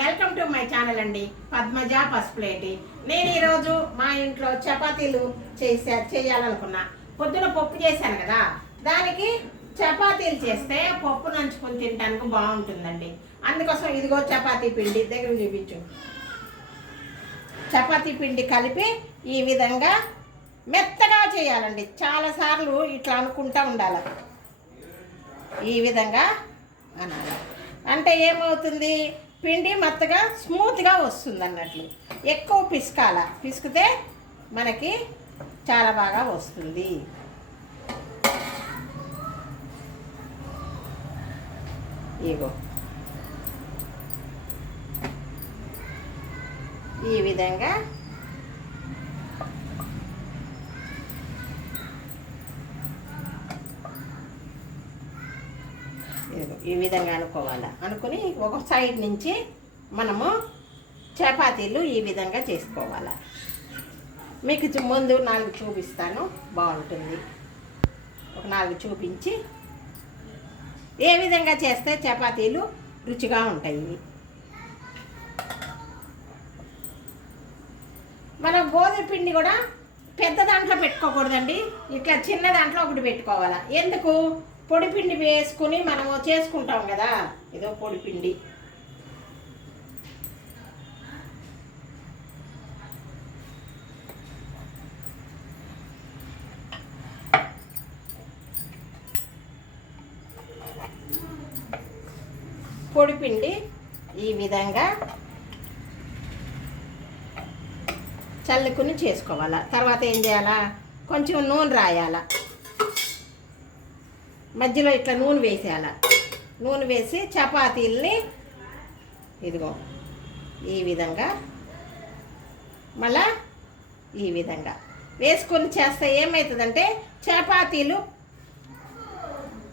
Welcome to my channel అండి పద్మజ పసుపులేటి. నేను ఈరోజు మా ఇంట్లో చపాతీలు చేసా చేయాలనుకున్నా. పొద్దున పప్పు చేశాను కదా దానికి చపాతీలు చేస్తే పప్పు నంచుకొని తినడానికి బాగుంటుందండి. అందుకోసం ఇదిగో చపాతీ పిండి దగ్గర చూపించు. చపాతీ పిండి కలిపి ఈ విధంగా మెత్తగా చేయాలండి. చాలాసార్లు ఇట్లా అనుకుంటా ఉండాలి. ఈ విధంగా అనాలి. అంటే ఏమవుతుంది? పిండి మెత్తగా స్మూత్గా వస్తుంది అన్నట్లు ఎక్కువ పిసకాల. పిసికితే మనకి చాలా బాగా వస్తుంది. ఇగో. ఈ విధంగా ఇదిగో ఈ విధంగా అనుకోవాలి? అనుకుని ఒక సైడ్ నుంచి మనము చపాతీలు ఈ విధంగా చేసుకోవాలి. మీకు ముందు నాలుగు చూపిస్తాను. బాగుంటుంది. ఒక నాలుగు చూపించి ఏ విధంగా చేస్తే చపాతీలు రుచిగా ఉంటాయి? మనం గోధుమ పిండి కూడా పెద్ద దాంట్లో పెట్టుకోకూడదండి. ఇట్లా చిన్న దాంట్లో ఒకటి పెట్టుకోవాలా. ఎందుకు? పొడిపిండి వేసుకుని మనము చేసుకుంటాం కదా. ఏదో పొడిపిండి. పొడిపిండి ఈ విధంగా చల్లుకుని చేసుకోవాలా. తర్వాత ఏం చేయాలా? కొంచెం నూనె రాయాలా. మధ్యలో ఇట్లా నూనె వేసేయాల. నూనె వేసి చపాతీల్ని ఇదిగో ఈ విధంగా మళ్ళా ఈ విధంగా. వేసుకొని చేస్తే ఏమవుతుందంటే చపాతీలు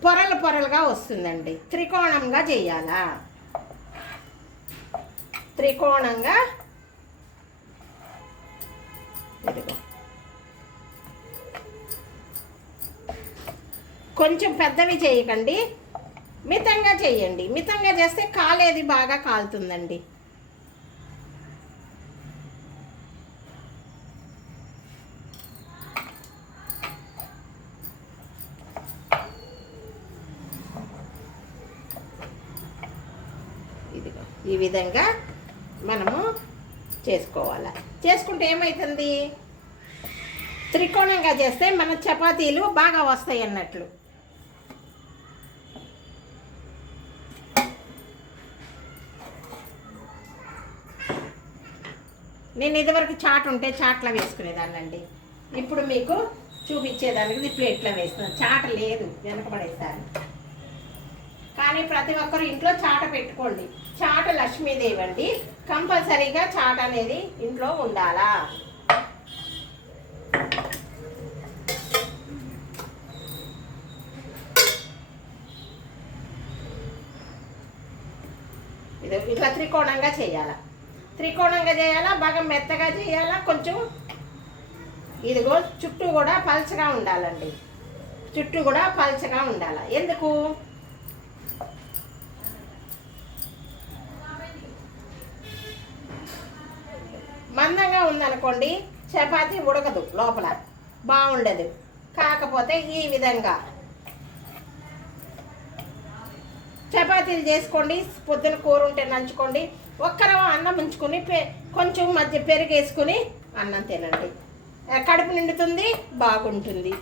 పొరలు పొరలుగా వస్తుందండి. త్రికోణంగా చేయాలా. త్రికోణంగా ఇదిగో కొంచెం పెద్దవి చేయకండి. మితంగా చేయండి. మితంగా చేస్తే కాలేది బాగా కాలుతుందండి. ఇదిగో ఈ విధంగా మనము చేసుకోవాలి. చేసుకుంటే ఏమవుతుంది త్రికోణంగా చేస్తే మన చపాతీలు బాగా వస్తాయి అన్నట్లు నేను ఇదివరకు చాట్ ఉంటే చాట్లో వేసుకునేదాన్నండి. ఇప్పుడు మీకు చూపించేదానికి ఇది ప్లేట్లో వేస్తున్నాను. చాట లేదు వెనకబడేసాను. కానీ ప్రతి ఒక్కరు ఇంట్లో చాట పెట్టుకోండి. చాట లక్ష్మీదేవి అండి కంపల్సరీగా చాట అనేది ఇంట్లో ఉండాలా? ఇది ఇట్లా త్రికోణంగా చేయాలా? త్రికోణంగా చేయాలా బాగా మెత్తగా చేయాలా కొంచెం ఇదిగో చుట్టూ కూడా పలచగా ఉండాలండి. చుట్టూ కూడా పల్చగా ఉండాలి. ఎందుకు? మందంగా ఉందనుకోండి చపాతీ ఉడకదు లోపల బాగుండదు. కాకపోతే ఈ విధంగా. చపాతీలు చేసుకోండి పొద్దున కూర ఉంటే నంచుకోండి. ఒక్కరవ అన్నం ఉంచుకొని పె కొంచెం మధ్య పెరుగు వేసుకుని అన్నం తినండి. కడుపు నిండుతుంది బాగుంటుంది.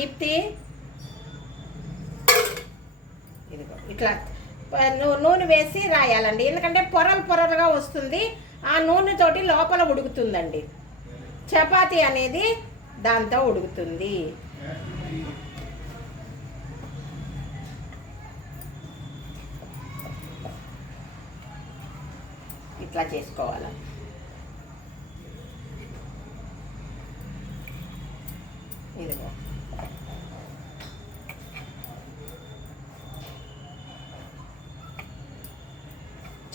దీప్తి. ఇట్లా నూనె వేసి రాయాలండి. ఎందుకంటే పొరలు పొరలుగా వస్తుంది. ఆ నూనెతోటి లోపల ఉడుకుతుందండి. చపాతి అనేది దాంతో ఉడుకుతుంది. ఇట్లా చేసుకోవాలి. ఇదిగో.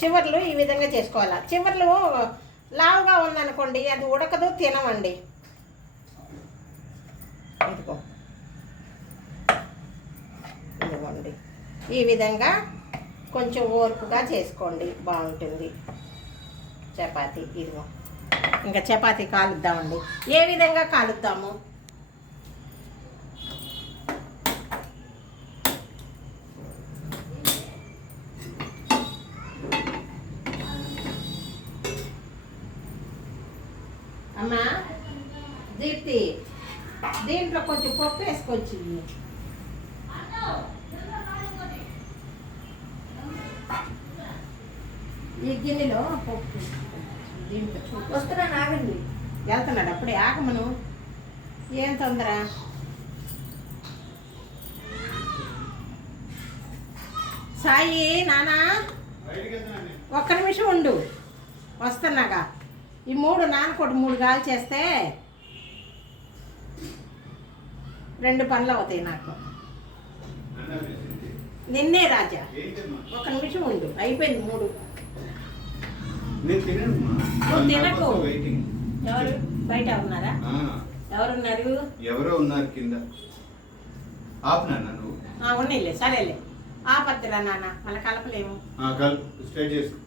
చివర్లు ఈ విధంగా చేసుకోవాలి? చివర్లు లావుగా ఉందనుకోండి అది ఉడకదు తినమండి ఇదిగో. ఇదిగోండి. ఈ విధంగా కొంచెం ఓర్పుగా చేసుకోండి. బాగుంటుంది. చపాతి ఇదిగో. ఇంకా చపాతీ కాలుద్దామండి. ఏ విధంగా కాలుద్దాము? అమ్మా దీప్తి దీంట్లో కొంచెం పప్పు వేసుకొచ్చి ఈ గిన్నెలో పప్పు. దీంట్లో. వస్తున్నా ఆగండి వెళ్తున్నాడు అప్పుడే ఆగమను. ఏం తొందర? సాయి నానా ఒక్క నిమిషం ఉండు. వస్తున్నాగా ఈ మూడు నానకొట్టి మూడు గాలి చేస్తే రెండు పనులు అవుతాయి నాకు. నిన్నే రాజా. ఒక నిమిషం ఉండు. అయిపోయింది మూడు. నువ్వు తినకు. ఎవరు? బయట ఉన్నారా? ఎవరున్నారు? ఎవరో ఉన్నారు కింద. నువ్వు. ఉన్నీలే. సరేలే. ఆపద్దురా నాన్న. మళ్ళీ కలపలేము. కలుపు. స్ట్రైట్ చేసుకో.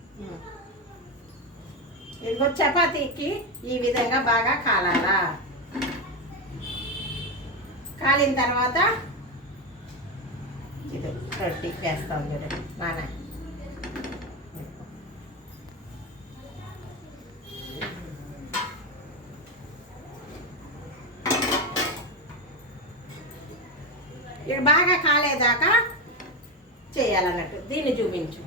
ఇదిగో చపాతీకి ఈ విధంగా బాగా కాలాలా. కాలిన తర్వాత ఇది రొట్టి వేస్తాం చూడండి నాన్న ఇది బాగా కాలేదాకా చేయాలన్నట్టు. దీన్ని చూపించు.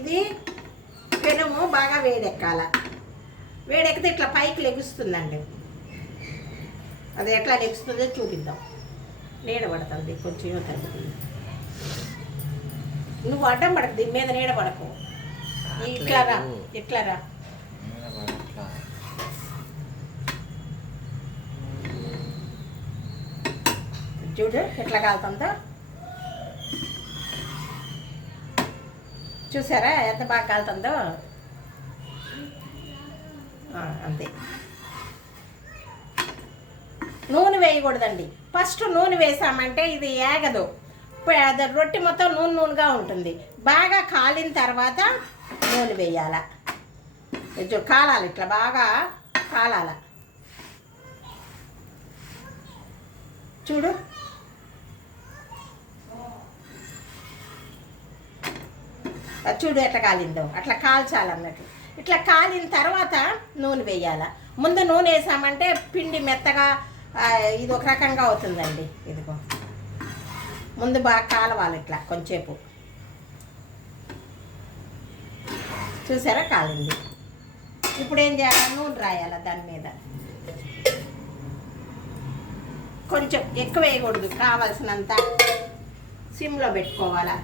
ఇది పెనుము బాగా వేడెక్కాల. వేడెక్కితే ఇట్లా పైకి లెగుస్తుందండి. అది ఎట్లా లెగుస్తుందో చూపిద్దాం. నీడ పడుతుంది కొంచెం తగ్గుతుంది నువ్వు అడ్డం పడకు దీని మీద నీడ పడకు. ఇట్లా రా ఇట్లా రా. చూడు ఎట్లా కాలుతుందో. చూసారా? ఎంత బాగా కాలుతుందో? అంతే. నూనె వేయకూడదండి. ఫస్ట్ నూనె వేసామంటే ఇది ఏగదు. ప- రొట్టె మొత్తం నూనె నూనెగా ఉంటుంది. బాగా కాలిన తర్వాత నూనె వేయాల. కాలాలి ఇట్లా బాగా కాలాల. చూడు. చూడు ఎట్లా కాలిందో అట్లా కాల్చాలన్నట్టు. ఇట్లా కాలిన తర్వాత నూనె వేయాల. ముందు నూనె వేసామంటే పిండి మెత్తగా ఇది ఒక రకంగా అవుతుందండి ఇదిగో. ముందు బాగా కాలవాలి ఇట్లా కొంచెంసేపు. చూసారా కాలింది. ఇప్పుడు ఏం చేయాలి? నూనె రాయాల దాని మీద. కొంచెం ఎక్కువ వేయకూడదు కావాల్సినంత సిమ్లో పెట్టుకోవాలా.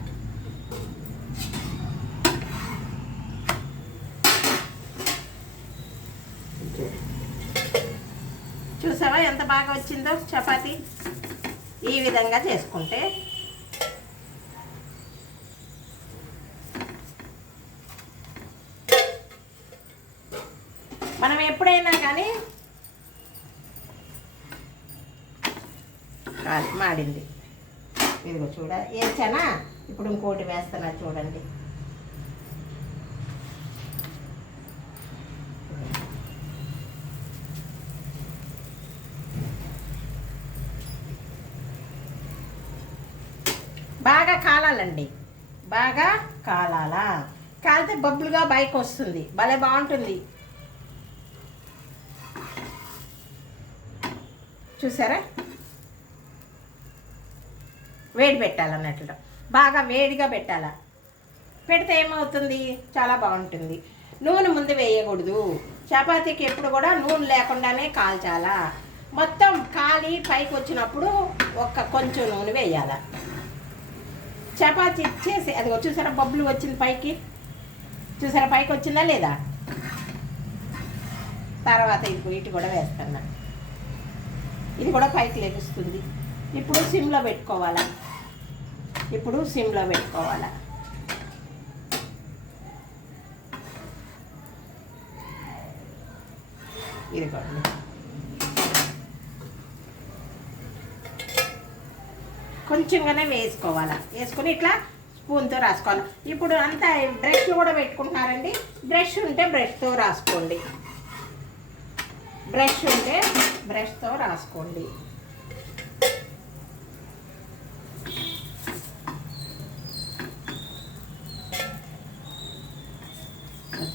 చూసావా ఎంత బాగా వచ్చిందో చపాతి? ఈ విధంగా చేసుకుంటే. మనం ఎప్పుడైనా కానీ మాడింది. ఇదిగో చూడ వేసానా ఇప్పుడు ఇంకోటి వేస్తున్నా చూడండి బాగా కాలాలండి బాగా కాలాలా? కాలితే బబ్బులుగా బైక్ వస్తుంది. భలే బాగుంటుంది. చూసారా? వేడి పెట్టాలన్నట్లు బాగా వేడిగా పెట్టాలా? పెడితే ఏమవుతుంది? చాలా బాగుంటుంది. నూనె ముందు వేయకూడదు. చపాతీకి ఎప్పుడు కూడా నూనె లేకుండానే కాల్చాలా? మొత్తం కాలి పైకి వచ్చినప్పుడు ఒక్క కొంచెం నూనె వేయాలా? చపాతి చేసి అది చూసారా బబ్బులు వచ్చింది పైకి? చూసారా పైకి వచ్చిందా లేదా? తర్వాత ఇది ఇటు కూడా వేస్తున్నా ఇది కూడా పైకి లెగుస్తుంది ఇప్పుడు సిమ్లో పెట్టుకోవాలా? ఇప్పుడు సిమ్లో పెట్టుకోవాలా? ఇది కూడా కొంచెంగానే వేసుకోవాలి. వేసుకొని ఇట్లా స్పూన్తో రాసుకోవాలి. ఇప్పుడు అంతా బ్రష్లు కూడా పెట్టుకుంటున్నారండి. బ్రష్ ఉంటే బ్రష్తో రాసుకోండి. బ్రష్ ఉంటే బ్రష్తో రాసుకోండి.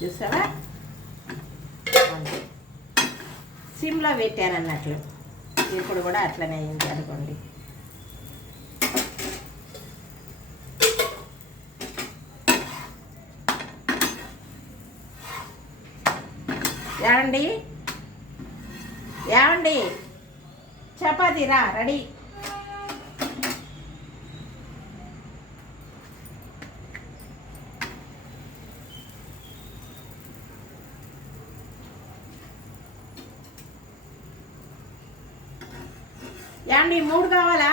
చూసారా చూసావా? అంతే. సిమ్లో పెట్టాను అన్నట్లు ఇప్పుడు కూడా అట్లనే అయింది అనుకోండి. ఏమండి? ఏమండి? చపాతీ రా రెడీ. ఏమండి మూడు కావాలా?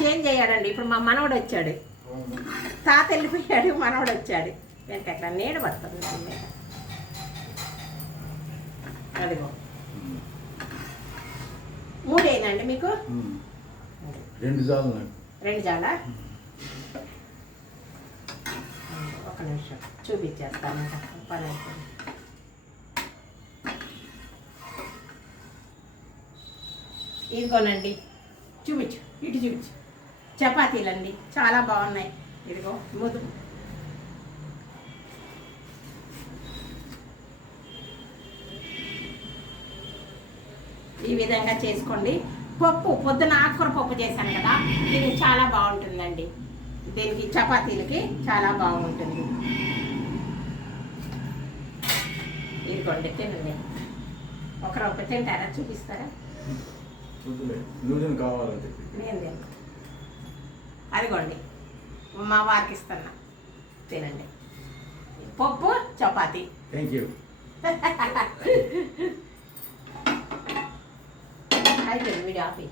చేంజ్ అయ్యాడండి. ఇప్పుడు మా మనవడు వచ్చాడు తాత వెళ్ళిపోయాడు మనవడు వచ్చాడు వెనక అక్కడ నీడ పడుతుంది? అదిగో. మూడేనండి మీకు? రెండు నాకు రెండు చాలా ఒక నిమిషం. చూపించేస్తాను. పని అయిపోయింది ఇదిగోనండి. చూపించు. ఇటు చూపించు. చపాతీలండి. చాలా బాగున్నాయి. ఇదిగో ముదు ఈ విధంగా చేసుకోండి. పప్పు పొద్దున ఆకుకూర పప్పు చేశాను కదా దీనికి చాలా బాగుంటుందండి. దీనికి చపాతీలకి చాలా బాగుంటుంది. ఇదిగోండి తినండి. ఒకరు ఒకటి తింటారా? చూపిస్తారా? నూనె అదిగోండి. మా వారికి ఇస్తున్నా. తినండి. పప్పు చపాతీ. థ్యాంక్ యూ అయిపోయింది వీడియో ఆపి